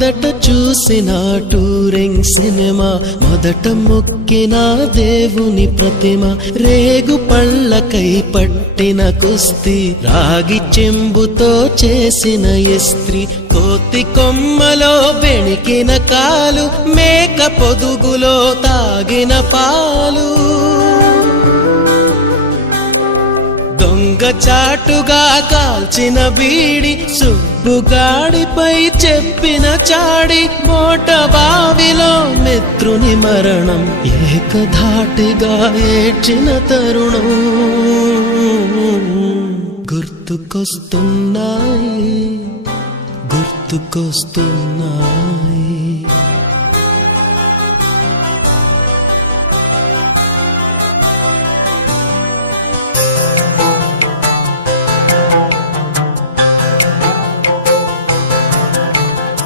మొదట చూసిన touring cinema, మొదట మొక్కిన దేవుని ప్రతిమ, రేగు పళ్ళకై పట్టిన కుస్తీ, రాగి చెంబుతో చేసిన ఇస్త్రీ, కోతి కొమ్మలో బెణికిన కాలు, మేక పొదుగులో తాగిన పాలు, దొంగ చాటుగా కాల్చిన బీడి, సుబ్బుగాడిపై చెప్పిన చాడి, మోట బావిలో మిత్రుని మరణం, ఏకధాటిగా ఏడ్చిన తరుణం గుర్తుకొస్తున్నాయి, గుర్తుకొస్తున్నాయి.